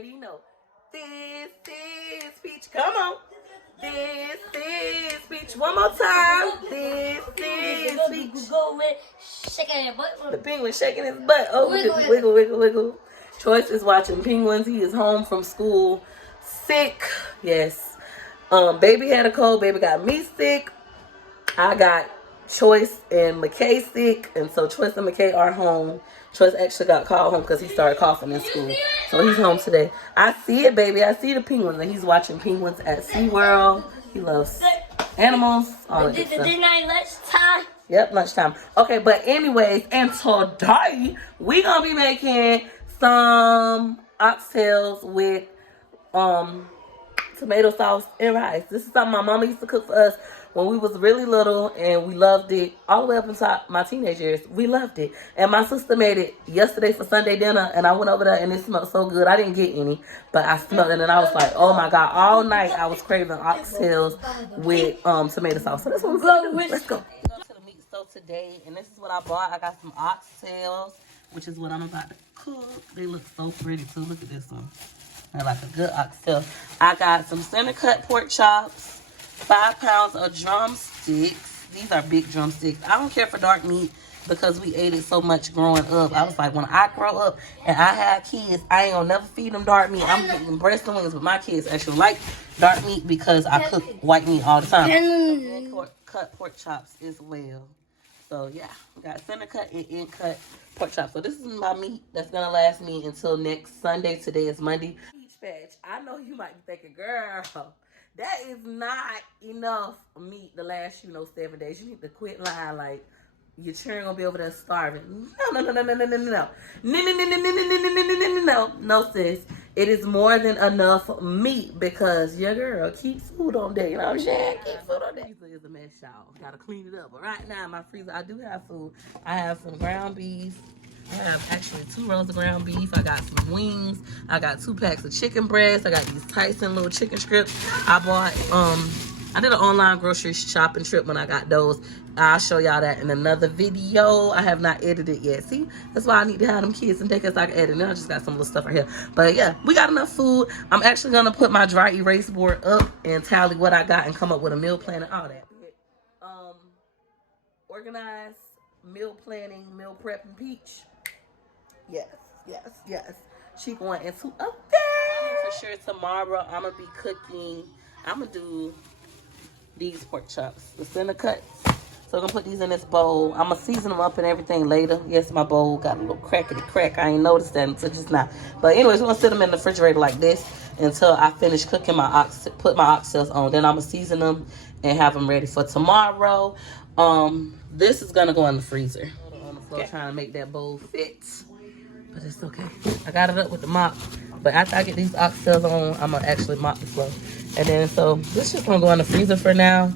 already know. This is Peach. Come on. This is Peach. One more time. This is Peach. The penguin shaking his butt. Oh, wiggle, wiggle, wiggle, wiggle. Choice is watching penguins. He is home from school, sick. Yes. Baby had a cold. Baby got me sick. I got Choice and McKay sick, and so Choice and McKay are home. Choice actually got called home because he started coughing in school, so he's home today. I see it, baby. I see the penguins, and he's watching penguins at SeaWorld. He loves animals. All that good stuff. Lunchtime. Yep, lunchtime. Okay, but anyways, and today we gonna be making some oxtails with tomato sauce and rice. This is something my mama used to cook for us when we was really little, and we loved it all the way up until my teenage years. We loved it. And my sister made it yesterday for Sunday dinner, and I went over there and it smelled so good. I didn't get any, but I smelled it and I was like, oh my God, all night I was craving oxtails with tomato sauce. So that's what we're gonna do. Let's go. Go to the meat stove today, and this is what I bought. I got some oxtails, which is what I'm about to cook. They look so pretty too. Look at this one. I like a good oxtail. I got some center cut pork chops, 5 pounds of drumsticks. These are big drumsticks. I don't care for dark meat because we ate it so much growing up. I was like, when I grow up and I have kids, I ain't gonna never feed them dark meat. I'm eating breast and wings, but my kids actually like dark meat because I cook white meat all the time. And cut pork chops as well. So yeah, we got center cut and end cut pork chops. So this is my meat that's gonna last me until next Sunday. Today is Monday. Patch. I know you might be thinking, girl, that is not enough meat to last you 7 days. You need to quit lying like your children gonna be over there starving. No, sis. It is more than enough meat because your girl keeps food on deck. You know what I'm saying? Keep food on deck. Freezer is a mess, y'all. Gotta clean it up. But right now, in my freezer, I do have food. I have some ground beef. I have actually 2 rolls of ground beef. I got some wings. I got 2 packs of chicken breasts. I got these Tyson little chicken strips. I bought, I did an online grocery shopping trip when I got those. I'll show y'all that in another video. I have not edited it yet. See, that's why I need to have them kids in daycare so I can edit. Now I just got some little stuff right here. But yeah, we got enough food. I'm actually gonna put my dry erase board up and tally what I got and come up with a meal plan and all that. Organized meal planning, meal prepping Peach. Yes, yes, yes. She going into up there. For sure tomorrow I'm gonna be cooking. I'm gonna do these pork chops, the center cuts. So I'm gonna put these in this bowl. I'm gonna season them up and everything later. Yes, my bowl got a little crackety crack. I ain't noticed that until just now. But anyways, we're gonna sit them in the refrigerator like this until I finish cooking put my oxtails on. Then I'm gonna season them and have them ready for tomorrow. This is gonna go in the freezer. On the floor trying to make that bowl fit. But it's okay. I got it up with the mop. But after I get these oxtails on, I'm going to actually mop the floor. And then, so, this just going to go in the freezer for now.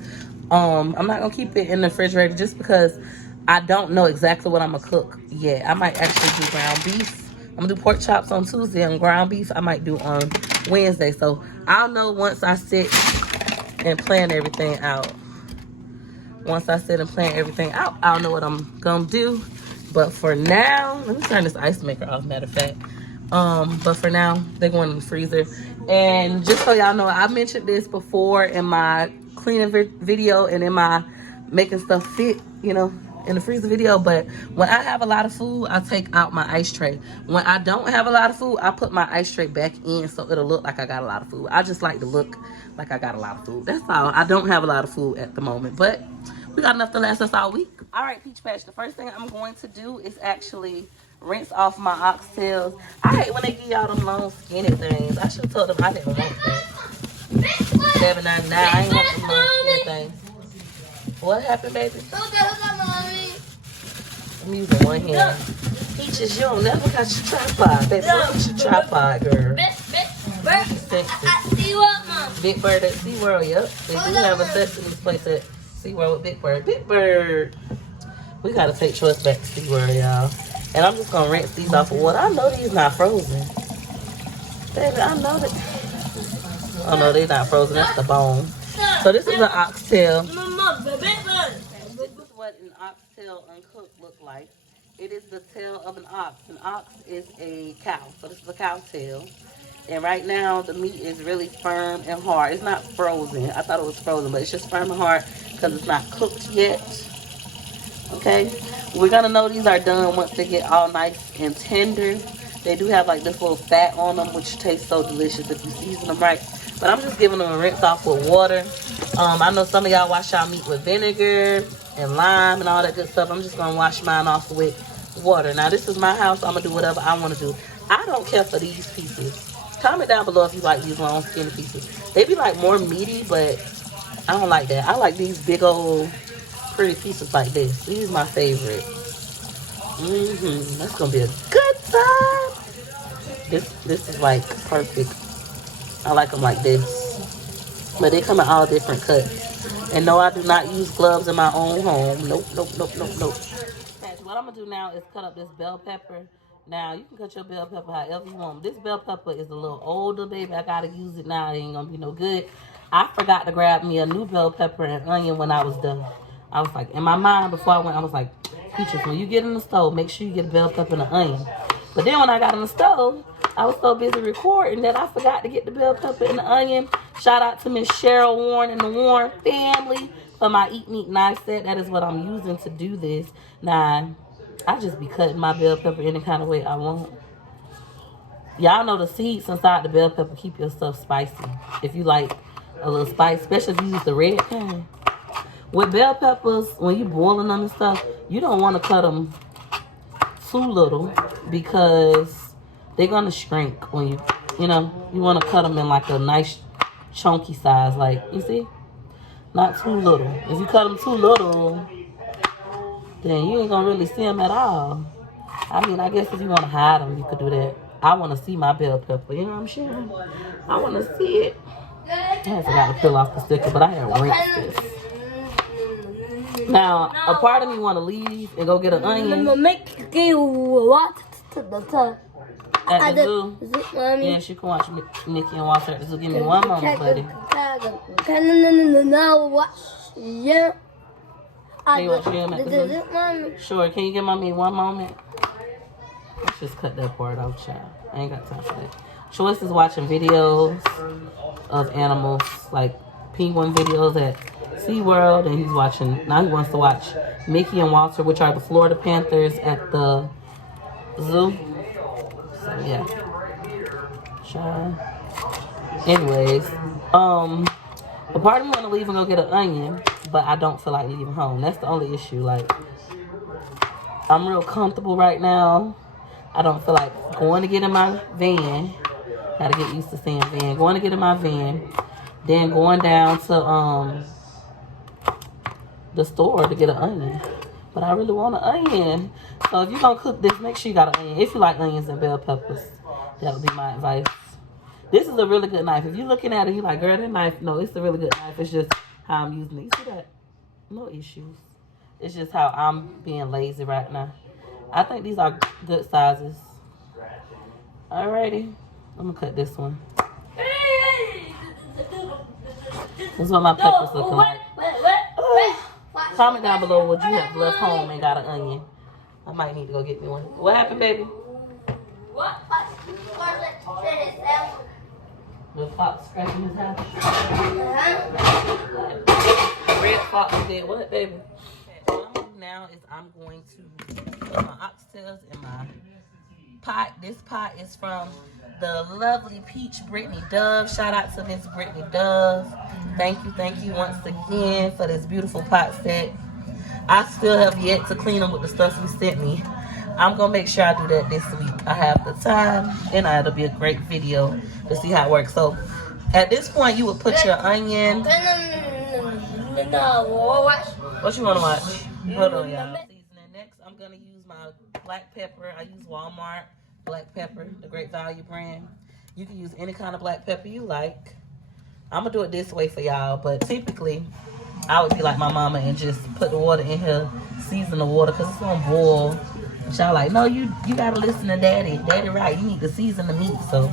I'm not going to keep it in the refrigerator just because I don't know exactly what I'm going to cook yet. I might actually do ground beef. I'm going to do pork chops on Tuesday and ground beef I might do on Wednesday. So, I'll know once I sit and plan everything out. Once I sit and plan everything out, I'll know what I'm going to do. But for now, let me turn this ice maker off, matter of fact. But for now, they're going in the freezer. And just so y'all know, I mentioned this before in my cleaning video and in my making stuff fit, in the freezer video. But when I have a lot of food, I take out my ice tray. When I don't have a lot of food, I put my ice tray back in so it'll look like I got a lot of food. I just like to look like I got a lot of food. That's all. I don't have a lot of food at the moment, but we got enough to last us all week. All right, Peach Patch, the first thing I'm going to do is actually rinse off my oxtails. I hate when they give y'all them long skinny things. I should have told them I didn't want that. $7.99. I ain't want them long skinny things. What happened, baby? I'm using one hand. Peaches, you don't never got your tripod. Baby, what's your tripod, girl? Big Bird at SeaWorld, yep. They do have a Sesame place at SeaWorld with Big Bird. Big Bird. We gotta take Choice back to SeaWorld, y'all. And I'm just gonna rinse these off with water. I know these not frozen. Baby, I know that. Oh no, they're not frozen. That's the bone. So this is an oxtail. This is what an oxtail uncooked look like. It is the tail of an ox. An ox is a cow. So this is a cow tail. And right now, the meat is really firm and hard. It's not frozen. I thought it was frozen, but it's just firm and hard because it's not cooked yet. Okay? We're going to know these are done once they get all nice and tender. They do have like this little fat on them, which tastes so delicious if you season them right. But I'm just giving them a rinse off with water. I know some of y'all wash y'all meat with vinegar and lime and all that good stuff. I'm just going to wash mine off with water. Now, this is my house. I'm going to do whatever I want to do. I don't care for these pieces. Comment down below if you like these long skinny pieces. They be like more meaty, but I don't like that. I like these big old pretty pieces like this. These are my favorite. That's gonna be a good time. This is like perfect. I like them like this. But they come in all different cuts. And no, I do not use gloves in my own home. Nope. What I'm gonna do now is cut up this bell pepper. Now, you can cut your bell pepper however you want. This bell pepper is a little older, baby. I gotta use it now. It ain't gonna be no good. I forgot to grab me a new bell pepper and onion when I was done. I was like, in my mind before I went, I was like, Peaches, when you get in the stove, make sure you get a bell pepper and an onion. But then when I got in the stove, I was so busy recording that I forgot to get the bell pepper and the onion. Shout out to Miss Cheryl Warren and the Warren family for my Eat Meat knife set. That is what I'm using to do this. Now, I just be cutting my bell pepper any kind of way I want. Y'all know the seeds inside the bell pepper keep your stuff spicy. If you like a little spice, especially if you use the red kind. With bell peppers, when you boiling them and stuff, you don't want to cut them too little because they're going to shrink when you want to cut them in like a nice chunky size. Like, you see? Not too little. If you cut them too little, then you ain't gonna really see them at all. I mean, I guess if you want to hide them, you could do that. I want to see my bell pepper, you know what I'm saying? I want to see it. I forgot to peel off the sticker, but I had rinsed this. Now, a part of me want to leave and go get an onion. Make you watch the at the zoo. Yeah, she can watch Mickey and Walter at the zoo. Give me one moment, buddy. Yeah. Can you watch him at the zoo? Sure. Can you give mommy one moment? Let's just cut that part off, child. I ain't got time for that. Choice is watching videos of animals, like penguin videos at SeaWorld, and he's watching, now he wants to watch Mickey and Walter, which are the Florida Panthers at the zoo. So, yeah. Child. Anyways, a part of me want to leave and go get an onion, but I don't feel like leaving home. That's the only issue. Like, I'm real comfortable right now. I don't feel like going to get in my van. Gotta get used to saying van. Going to get in my van, then going down to the store to get an onion. But I really want an onion. So if you're gonna cook this, make sure you got an onion. If you like onions and bell peppers, that would be my advice. This is a really good knife. If you're looking at it, you're like, girl, that knife, no, it's a really good knife. It's just how I'm using it. You see that? No issues. It's just how I'm being lazy right now. I think these are good sizes. Alrighty. I'm gonna cut this one. This is what my peppers looking like. Comment down below what you have left home and got an onion. I might need to go get me one. What happened, baby? What? The fox scratching his house. Red fox did what, baby? What I'm doing now is I'm going to put my oxtails in my pot. This pot is from the lovely Peach Brittany Dove. Shout out to Miss Brittany Dove. Thank you once again for this beautiful pot set. I still have yet to clean them with the stuff you sent me. I'm gonna make sure I do that this week. I have the time, and it'll be a great video to see how it works. So at this point, you would put your onion. What you want to watch? Hold on, y'all. Seasoning. Next, I'm gonna use my black pepper. I use Walmart black pepper, the Great Value brand. You can use any kind of black pepper you like. I'm gonna do it this way for y'all, but typically I would be like my mama and just put the water in here, season the water, because it's gonna boil. Y'all like, no, you gotta listen to daddy. Daddy right, you need to season the meat. So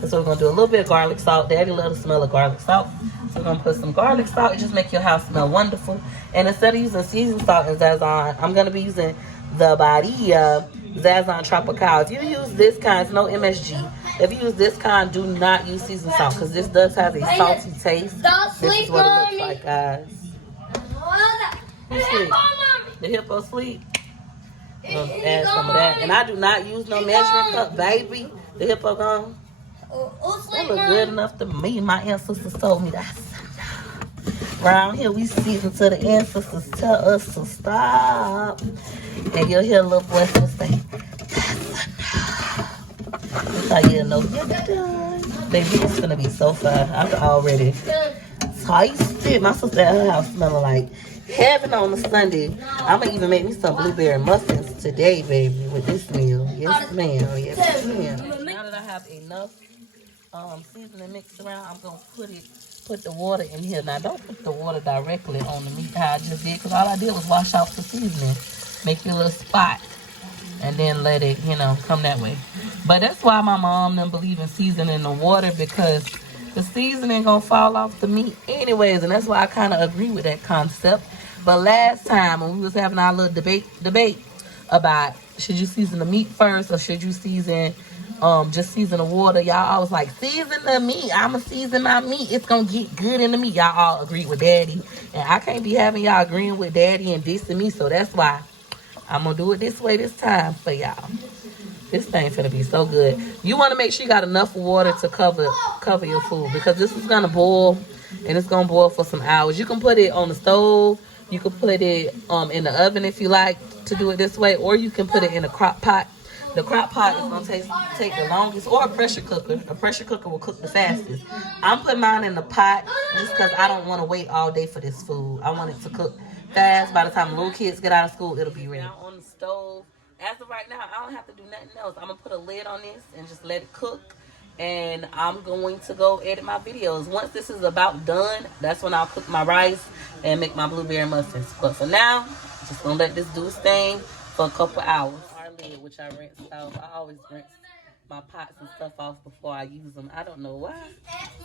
that's what we're gonna do. A little bit of garlic salt. Daddy loves the smell of garlic salt. So we're gonna put some garlic salt. It just make your house smell wonderful. And instead of using seasoned salt and Zazon, I'm gonna be using the BABYDADDIES Zazon Tropical. If you use this kind, it's no MSG. If you use this kind, do not use seasoned salt because this does have a salty taste. This is what it looks like, guys. Who's asleep? The hippo sleep. I'm gonna add some of that. And I do not use no measuring cup, baby. The hippo gone. That look good enough to me. My ancestors told me that. Around here, we season to the ancestors tell us to stop. And you'll hear a little voice say, that's enough. That's how you know you're done. Baby, it's gonna be so fun. I'm already tasted. My sister at her house smelling like heaven on a Sunday. I'm gonna even make me some blueberry muffins today, baby, with this meal. Yes, ma'am. Yes, ma'am. Now that I have enough seasoning mixed around, I'm gonna put the water in here. Now don't put the water directly on the meat how I just did, because all I did was wash out the seasoning, make your little spot, and then let it, you know, come that way. But that's why my mom didn't believe in seasoning the water, because the seasoning gonna fall off the meat anyways, and that's why I kind of agree with that concept. But last time when we was having our little debate about should you season the meat first or should you season just season the water, y'all all was like, season the meat. I'ma season my meat. It's gonna get good in the meat. Y'all all agree with Daddy, and I can't be having y'all agreeing with Daddy and dissing me, so that's why I'm gonna do it this way this time for y'all. This thing finna be so good. You want to make sure you got enough water to cover your food, because this is gonna boil, and it's gonna boil for some hours. You can put it on the stove. You can put it in the oven if you like to do it this way, or you can put it in a crock pot. The crock pot is gonna take the longest, or a pressure cooker. A pressure cooker will cook the fastest. I'm putting mine in the pot just because I don't want to wait all day for this food. I want it to cook fast. By the time little kids get out of school, it'll be ready. Now on the stove. As of right now, I don't have to do nothing else. I'm gonna put a lid on this and just let it cook. And I'm going to go edit my videos. Once this is about done, that's when I'll cook my rice and make my blueberry muffins. But for now, just gonna let this do its thing for a couple hours. Our lid, which I rinse off. I always rinse my pots and stuff off before I use them. I don't know why.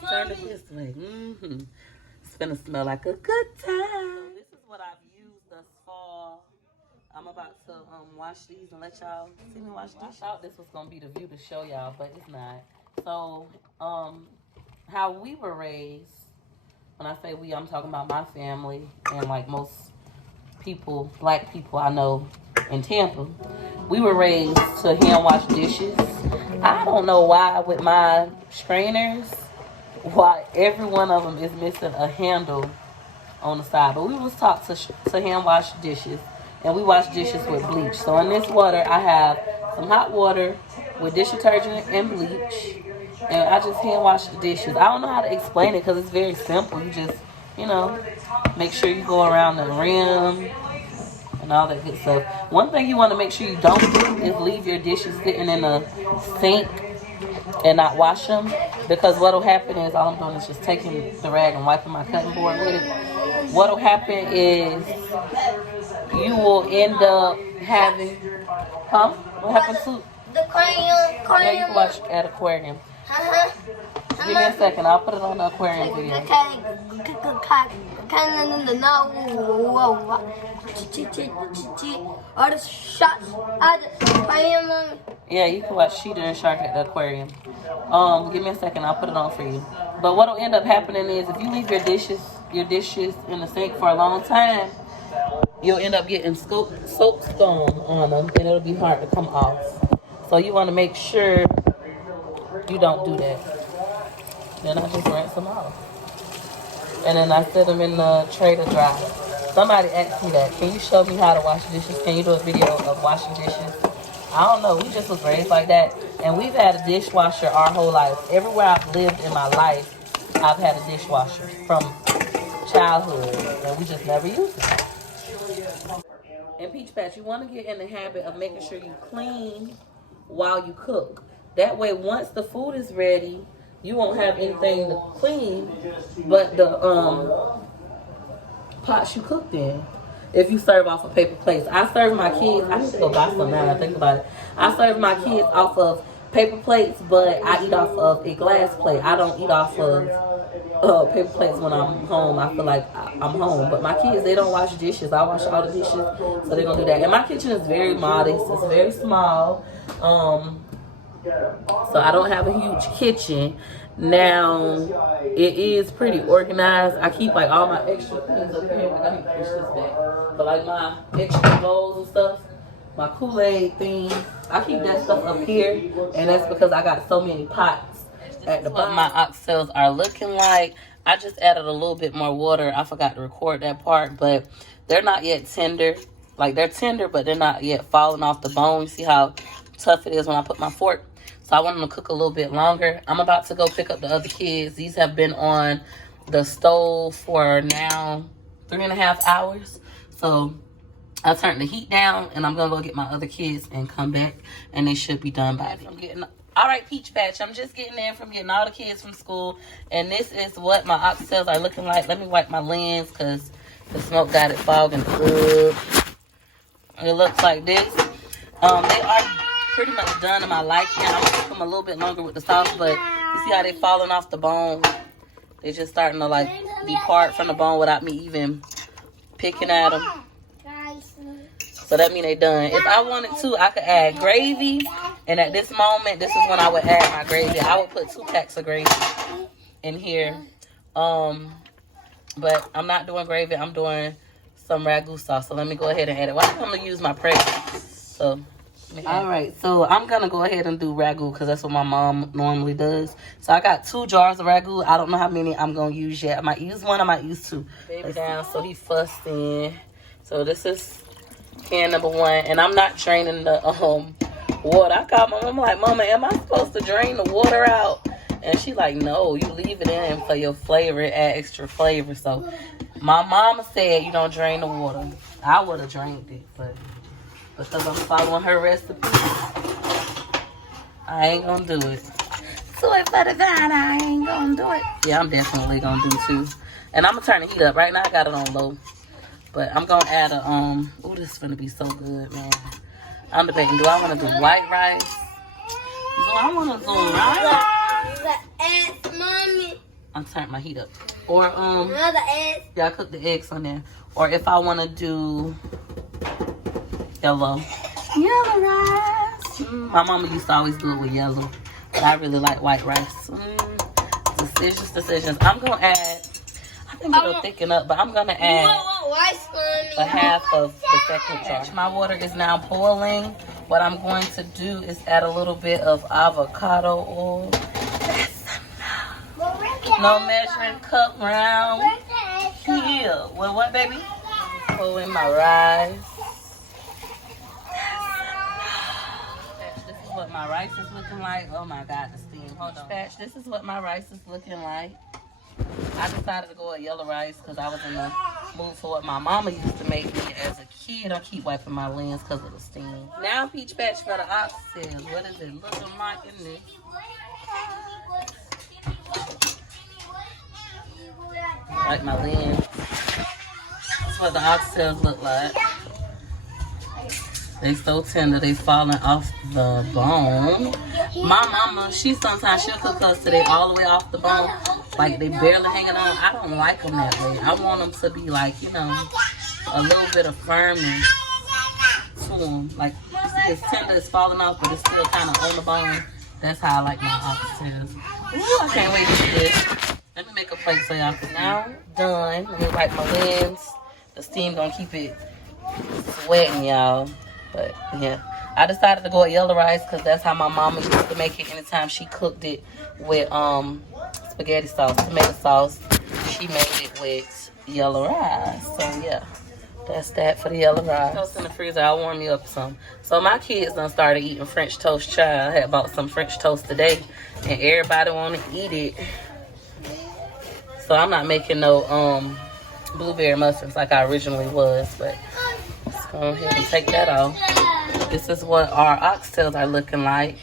Turn it this way. It's gonna smell like a good time. This is what I've used thus far. I'm about to wash these and let y'all see me wash these. I thought this was gonna be the view to show y'all, but it's not. So, how we were raised, when I say we, I'm talking about my family and like most people, black people I know in Tampa, we were raised to hand wash dishes. I don't know why with my strainers, why every one of them is missing a handle on the side, but we was taught to hand wash dishes. And we wash dishes with bleach. So in this water, I have some hot water with dish detergent and bleach. And I just hand wash the dishes. I don't know how to explain it because it's very simple. You just, you know, make sure you go around the rim and all that good stuff. One thing you want to make sure you don't do is leave your dishes sitting in a sink and not wash them. Because what will happen is, all I'm doing is just taking the rag and wiping my cutting board with it. What will happen is, you will end up having, what happened to? The aquarium. Yeah, you can watch at aquarium. Give me a second, I'll put it on the aquarium video. All the shots at the aquarium. Yeah, you can watch Cheetah and Shark at the aquarium. Give me a second, I'll put it on for you. But what will end up happening is, if you leave your dishes in the sink for a long time, you'll end up getting soapstone on them, and it'll be hard to come off. So you want to make sure you don't do that. Then I just rinse them off. And then I set them in the tray to dry. Somebody asked me that. Can you show me how to wash dishes? Can you do a video of washing dishes? I don't know. We just was raised like that. And we've had a dishwasher our whole life. Everywhere I've lived in my life, I've had a dishwasher from childhood. And we just never used it. And Peach Patch, you want to get in the habit of making sure you clean while you cook. That way, once the food is ready, you won't have anything to clean but the pots you cooked in. If you serve off of paper plates. I serve my kids, I need to go buy some now that I think about it. I serve my kids off of paper plates, but I eat off of a glass plate. I don't eat off of paper plates when I'm home. I feel like I'm home. But my kids, they don't wash dishes. I wash all the dishes, so they're going to do that. And my kitchen is very modest. It's very small. So I don't have a huge kitchen. Now, it is pretty organized. I keep like all my extra things up here. Like, I need to push this back. But like my extra bowls and stuff, my Kool-Aid thing, I keep that stuff up here. And that's because I got so many pots at the bottom. What my oxtails are looking like. I just added a little bit more water. I forgot to record that part, but they're not yet tender. Like, they're tender, but they're not yet falling off the bone. You see how tough it is when I put my fork? So I want them to cook a little bit longer. I'm about to go pick up the other kids. These have been on the stove for now 3.5 hours. So I turned the heat down, and I'm going to go get my other kids and come back, and they should be done by then. All right, Peach Patch, I'm just getting in from getting all the kids from school, and this is what my oxtails are looking like. Let me wipe my lens because the smoke got it fogging up. It looks like this. They are pretty much done in my liking. I'm going to cook them a little bit longer with the sauce, but you see how they falling off the bone? They're just starting to, like, depart from the bone without me even picking at them. So that means they done. If I wanted to, I could add gravy. And at this moment, this is when I would add my gravy. I would put 2 packs of gravy in here. But I'm not doing gravy. I'm doing some ragu sauce. So let me go ahead and add it. Well, I'm going to use my press. So, all right. So I'm going to go ahead and do ragu because that's what my mom normally does. So I got 2 jars of ragu. I don't know how many I'm going to use yet. I might use 1. I might use 2. Baby down so he fussed in. So this is can number 1, and I'm not draining the water. I called my mom, like, Mama, am I supposed to drain the water out? And she like, no, you leave it in for your flavor, it add extra flavor. So my mama said you don't drain the water. I would have drained it, but because I'm following her recipe, I ain't gonna do it. So if I divine, I ain't gonna do it. Yeah, I'm definitely gonna do 2. And I'm gonna turn the heat up. Right now I got it on low. But I'm going to add a, oh, this is going to be so good, man. I'm debating, do I want to do white rice? Do I want to do rice? The eggs, Mommy. I'm turning my heat up. Or, Another egg. yeah, I cooked the eggs on there. Or if I want to do yellow rice. My mama used to always do it with yellow. But I really like white rice. Decisions. I'm going to add, I think it'll thicken up, but I'm going to add a half of the second jar. My water is now boiling. What I'm going to do is add a little bit of avocado oil. That's enough. No measuring cup round here. Well, what, baby? Pour in my rice. This is what my rice is looking like. Oh my God, the steam. Hold on. This is what my rice is looking like. I decided to go with yellow rice because I was in the mood for what my mama used to make me as a kid. I keep wiping my lens because of the steam. Now Peach Patch for the oxtails. What is it looking like in this? Like my lens. That's what the oxtails look like. They so tender, they falling off the bone. My mama, she'll cook us till they all the way off the bone. Like they barely hanging on. I don't like them that way. I want them to be like, you know, a little bit of firmness to them. Like it's tender, it's falling off, but it's still kind of on the bone. That's how I like my oxtails. Ooh, I can't wait to eat this. Let me make a plate so y'all can. Now done. Let me wipe my lens. The steam gonna keep it sweating, y'all. But yeah, I decided to go with yellow rice because that's how my mama used to make it anytime she cooked it with spaghetti sauce, tomato sauce. She made it with yellow rice. So yeah, that's that for the yellow rice. Toast in the freezer, I'll warm you up some. So my kids done started eating French toast. Child, I had bought some French toast today and everybody want to eat it. So I'm not making no blueberry muffins like I originally was, but let's go ahead and take that off. This is what our oxtails are looking like.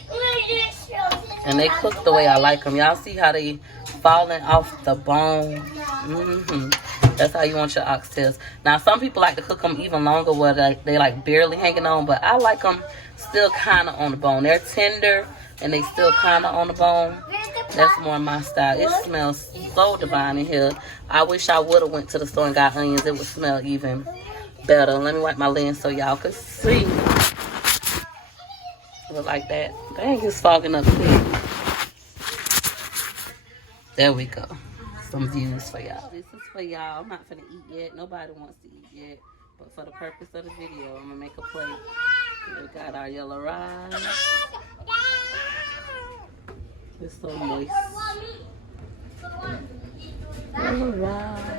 And they cook the way I like them. Y'all see how they falling off the bone? That's how you want your oxtails. Now, some people like to cook them even longer where they like barely hanging on. But I like them still kind of on the bone. They're tender and they still kind of on the bone. That's more my style. It smells so divine in here. I wish I would have went to the store and got onions. It would smell even better. Let me wipe my lens so y'all can see. Look like that. Dang, it's fogging up quick. There we go. Some views for y'all. This is for y'all. I'm not finna eat yet. Nobody wants to eat yet. But for the purpose of the video, I'm gonna make a plate. We got our yellow rice. It's so moist. Yellow rice.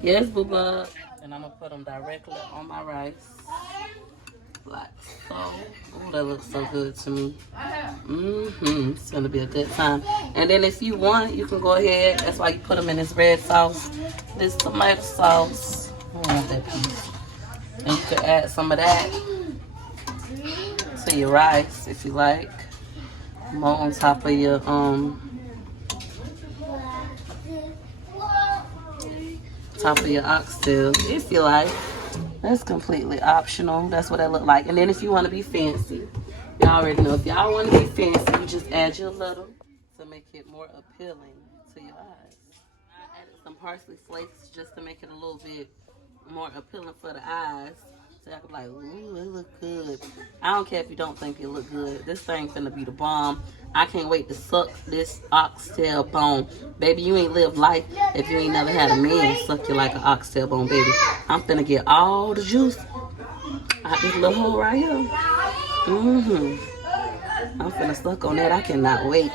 Yes, boo-boo. And I'm gonna put them directly on my rice. Like so. Oh, that looks so good to me. It's gonna be a good time. And then if you want, you can go ahead. That's why you put them in this red sauce, this tomato sauce. I want that piece. And you can add some of that to your rice if you like. More on top of your oxtails if you like. That's completely optional. That's what that look like. And then if you want to be fancy, y'all already know, if y'all want to be fancy, you just add your little to make it more appealing to your eyes. I added some parsley flakes just to make it a little bit more appealing for the eyes. So y'all can be like, ooh, it look good. I don't care if you don't think it look good. This thing finna be the bomb. I can't wait to suck this oxtail bone. Baby, you ain't lived life if you ain't never had a man suck you like an oxtail bone, baby. I'm finna get all the juice out this little hole right here. I'm finna suck on that. I cannot wait.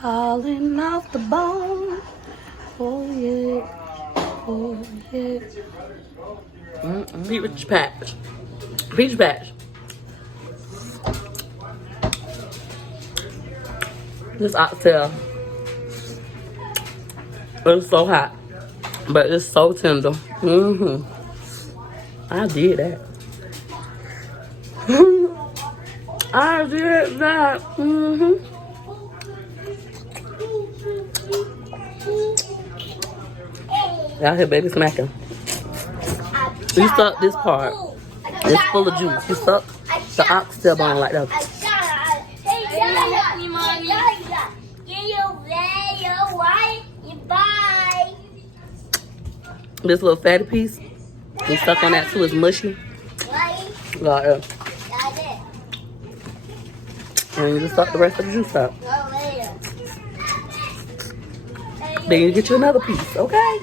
Falling off the bone. Oh yeah. Oh yeah. Peach patch. Peach patch. This oxtail. It's so hot. But it's so tender. I did that. I did that. Y'all hear baby smacking. You suck this part. It's full of juice. You suck the oxtail bone like that. This little fatty piece, you suck on that too. It's mushy. Like that. And you just suck the rest of the juice out. Then you get you another piece, okay?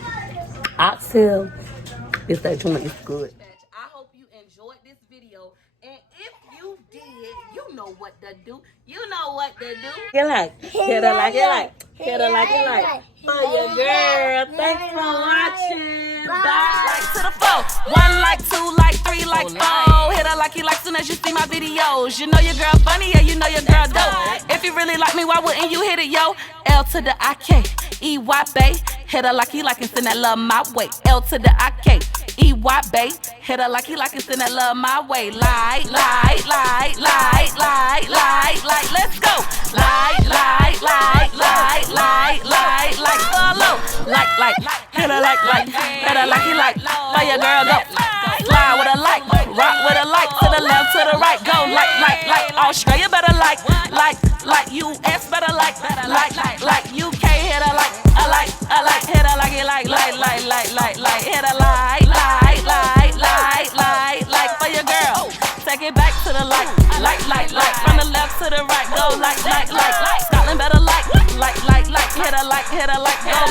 Oxtail is that joint is good. I hope you enjoyed this video, and if you did, you know what to do. You know what to do. Hit it like, hit it like, hit it like, for your girl. Thanks for watching. Bye. Like to the 4, 1 like 2 like 3 like 4. Hit her like you like soon as you see my videos. You know your girl funny, yeah, you know your girl dope. If you really like me, why wouldn't you hit it, yo? L to the IKEY, bae. Hit her like he like and send that love my way. L to the IKEY, bae. Hit her like he like and send that love my way. Like, let's go. Like, follow. Like, hit her like, hit her like he like. For your girl go. Slide with a like, rock with a like. To the left, to the right, go like. Australia better like. US better like. UK hit her like. I like, hit her like it like. Hit her like for your girl. Take it back to the like. From the left to the right, go like. Scotland better like. Hit her like, go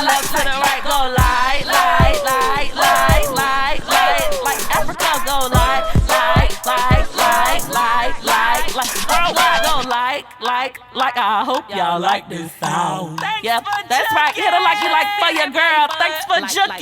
left to the right, go like. Africa go like. Worldwide go like. I hope y'all like this sound. Yeah, that's right. Hit her like you like for your girl. Thanks for juking.